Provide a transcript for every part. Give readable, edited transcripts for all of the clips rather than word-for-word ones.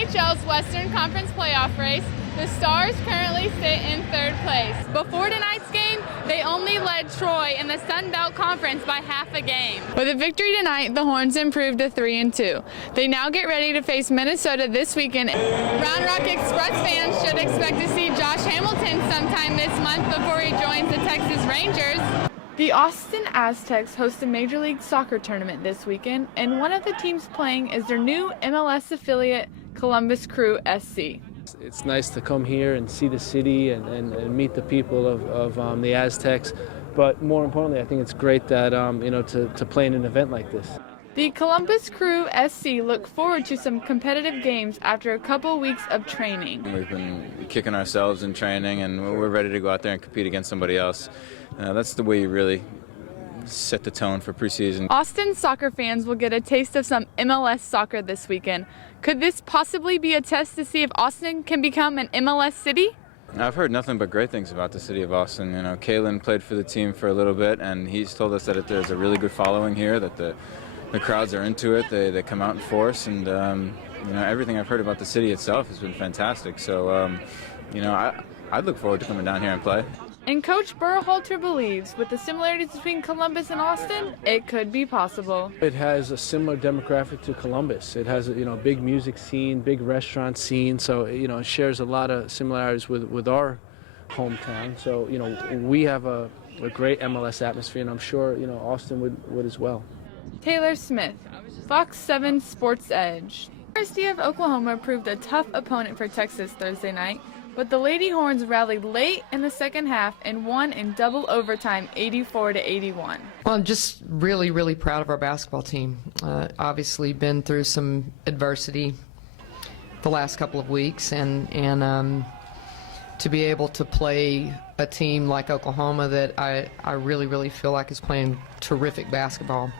NHL's Western Conference playoff race, the Stars currently sit in third place. Before tonight's game, they only led Troy in the Sun Belt Conference by half a game. With a victory tonight, the Horns improved to 3-2. They now get ready to face Minnesota this weekend. Round Rock Express fans should expect to see Josh Hamilton sometime this month before he joins the Texas Rangers. The Austin Aztecs host a Major League Soccer tournament this weekend, and one of the teams playing is their new MLS affiliate, Columbus Crew SC. It's nice to come here and see the city and meet the people of the Aztecs, but more importantly, I think it's great that to play in an event like this. The Columbus Crew SC look forward to some competitive games after a couple weeks of training. We've been kicking ourselves in training, and we're ready to go out there and compete against somebody else. That's the way you really set the tone for preseason. Austin soccer fans will get a taste of some MLS soccer this weekend. Could this possibly be a test to see if Austin can become an MLS city? I've heard nothing but great things about the city of Austin. Kalen played for the team for a little bit, and he's told us that there's a really good following here, that the crowds are into it, they come out in force, and everything I've heard about the city itself has been fantastic. So, I'd look forward to coming down here and play. And Coach Berhalter believes with the similarities between Columbus and Austin, it could be possible. It has a similar demographic to Columbus. It has a big music scene, big restaurant scene, so it shares a lot of similarities with our hometown. So we have a great MLS atmosphere, and I'm sure Austin would as well. Taylor Smith, Fox 7 Sports Edge. University of Oklahoma proved a tough opponent for Texas Thursday night, but the Lady Horns rallied late in the second half and won in double overtime 84-81. Well, I'm just really, really proud of our basketball team. Obviously been through some adversity the last couple of weeks, and to be able to play a team like Oklahoma that I really, really feel like is playing terrific basketball.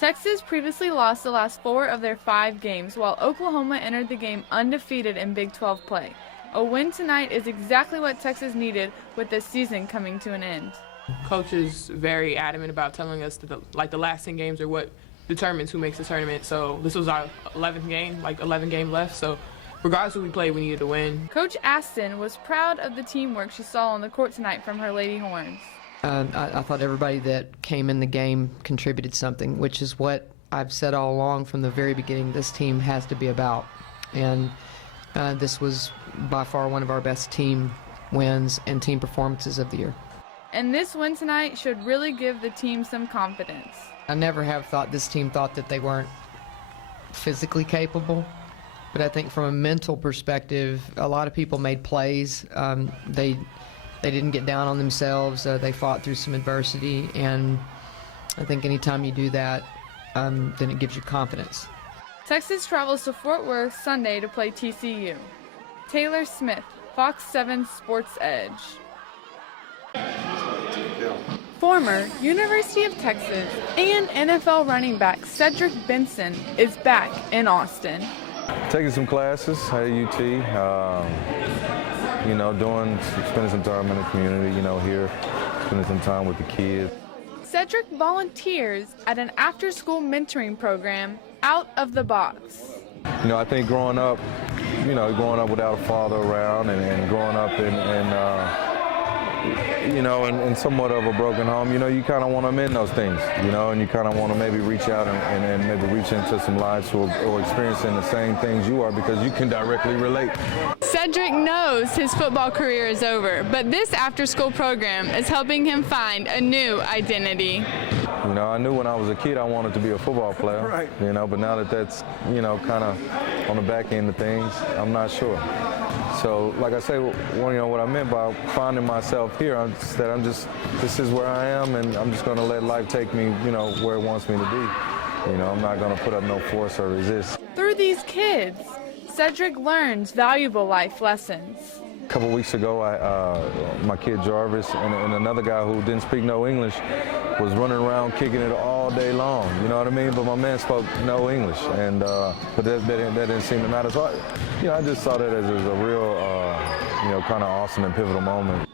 Texas previously lost the last 4 of their 5 games, while Oklahoma entered the game undefeated in Big 12 play. A win tonight is exactly what Texas needed with this season coming to an end. Coach is very adamant about telling us that the last 10 games are what determines who makes the tournament. So this was our 11th game, 11 games left. So regardless of who we played, we needed to win. Coach Aston was proud of the teamwork she saw on the court tonight from her Lady Horns. I thought everybody that came in the game contributed something, which is what I've said all along from the very beginning this team has to be about. And this was by far one of our best team wins and team performances of the year. And this win tonight should really give the team some confidence. I never have thought this team thought that they weren't physically capable, but I think from a mental perspective, a lot of people made plays. They didn't get down on themselves. They fought through some adversity, and I think anytime you do that, then it gives you confidence. Texas travels to Fort Worth Sunday to play TCU. Taylor Smith, Fox 7 Sports Edge. Former University of Texas and NFL running back Cedric Benson is back in Austin. Taking some classes at UT, spending some time in the community, here, spending some time with the kids. Cedric volunteers at an after-school mentoring program, Out of the Box. I think growing up without a father around and growing up in somewhat of a broken home, you kind of want to mend those things, and you kind of want to maybe reach out and maybe reach into some lives who are experiencing the same things you are, because you can directly relate. Cedric knows his football career is over, but this after-school program is helping him find a new identity. I knew when I was a kid I wanted to be a football player, right. But now that that's, kind of on the back end of things, I'm not sure. So, like I say, what I meant by finding myself here, this is where I am, and I'm just going to let life take me, where it wants me to be. I'm not going to put up no force or resist. Through these kids, Cedric learns valuable life lessons. A couple weeks ago, my kid Jarvis and another guy who didn't speak no English was running around kicking it all day long, you know what I mean? But my man spoke no English, and but that didn't seem to matter. So I just saw that as a real, kind of awesome and pivotal moment.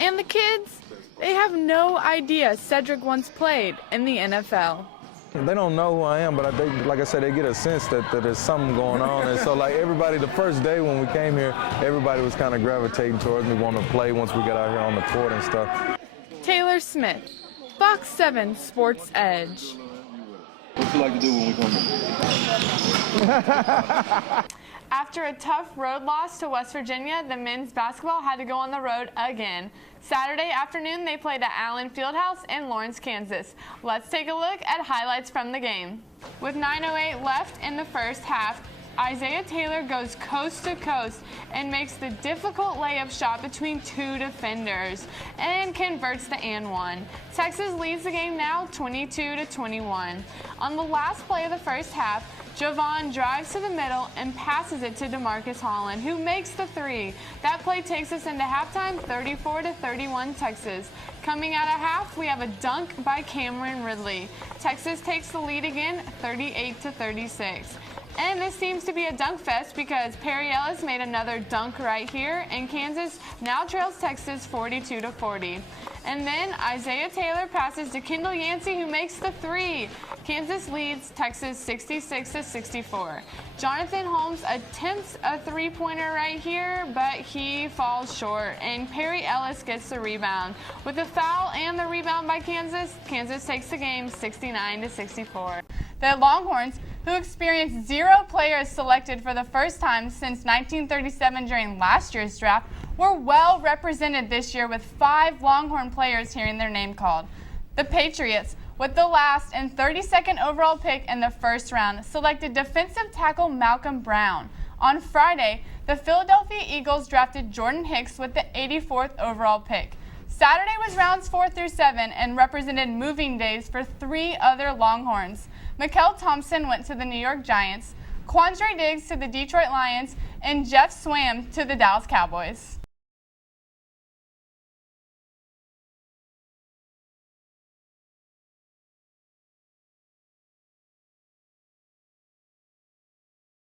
And the kids, they have no idea Cedric once played in the NFL. They don't know who I am, but like I said, they get a sense that there's something going on. And so, like, everybody, the first day when we came here, everybody was kind of gravitating towards me, wanting to play once we got out here on the court and stuff. Taylor Smith, Fox 7 Sports Edge. What you like to do when we come home? After a tough road loss to West Virginia, the men's basketball had to go on the road again. Saturday afternoon, they played at Allen Fieldhouse in Lawrence, Kansas. Let's take a look at highlights from the game. With 9:08 left in the first half, Isaiah Taylor goes coast to coast and makes the difficult layup shot between two defenders and converts the and one. Texas leads the game now 22-21. On the last play of the first half, Javon drives to the middle and passes it to DeMarcus Holland, who makes the three. That play takes us into halftime, 34-31 Texas. Coming out of half, we have a dunk by Cameron Ridley. Texas takes the lead again, 38-36. And this seems to be a dunk fest because Perry Ellis made another dunk right here, and Kansas now trails Texas 42-40. And then Isaiah Taylor passes to Kendall Yancey, who makes the three. Kansas leads Texas 66-64. Jonathan Holmes attempts a three-pointer right here, but he falls short, and Perry Ellis gets the rebound. With the foul and the rebound by Kansas, Kansas takes the game 69-64. The Longhorns, who experienced 0 players selected for the first time since 1937 during last year's draft, were well represented this year with 5 Longhorn players hearing their name called. The Patriots, with the last and 32nd overall pick in the first round, selected defensive tackle Malcolm Brown. On Friday, the Philadelphia Eagles drafted Jordan Hicks with the 84th overall pick. Saturday was rounds 4 through 7 and represented moving days for 3 other Longhorns. Mikael Thompson went to the New York Giants, Quandre Diggs to the Detroit Lions, and Jeff Swam to the Dallas Cowboys.